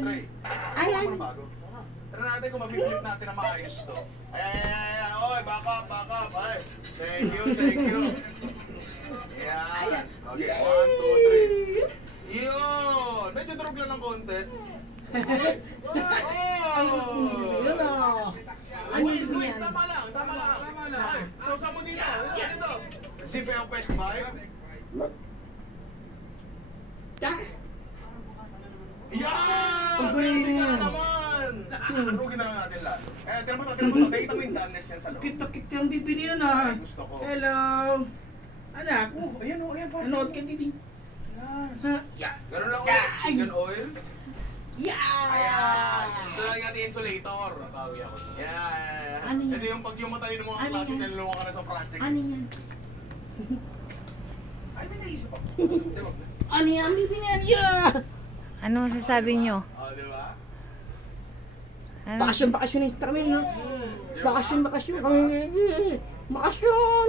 Ayan. Try. Ayan. Ano bago? Tara natin kung mabibigit natin na maayos to. Ayan. Oy, back up. Ay. Thank you. Ayan. Okay, 1, 2, 3. Yun! Medyo drog lang ng konti. Yun o. Ano yung Wait, yan? tama lang. Ay, sausa mo dito. Dito. Zipe ang pet vibe. Yan! Ang galing Hindi ka yan. na naman! Rugin na lang natin lahat. Tira mo to. Nakita mo yung darkness niyan sa loob. Kita yung bibili yun ah. Ay, gusto ko. Hello. Anak. Ayan pare. Nanood ka din. Yan. Ha? Yeah. Ganun lang Ay! ulit. Chicken oil. Yeah! Ayan. So lang natin insulator. Yan. Ano yan? Ito yung pag yung matalino mga Ano klase, yan? nilulungan ka na sa project. Ano yan? Ay, may naisip ako. Di ba? Ano yan? Bibili yan. Ano masasabi nyo? Di ba? Ano? Bakasyon kami, no? Di ba? Bakasyon. Bakasyon.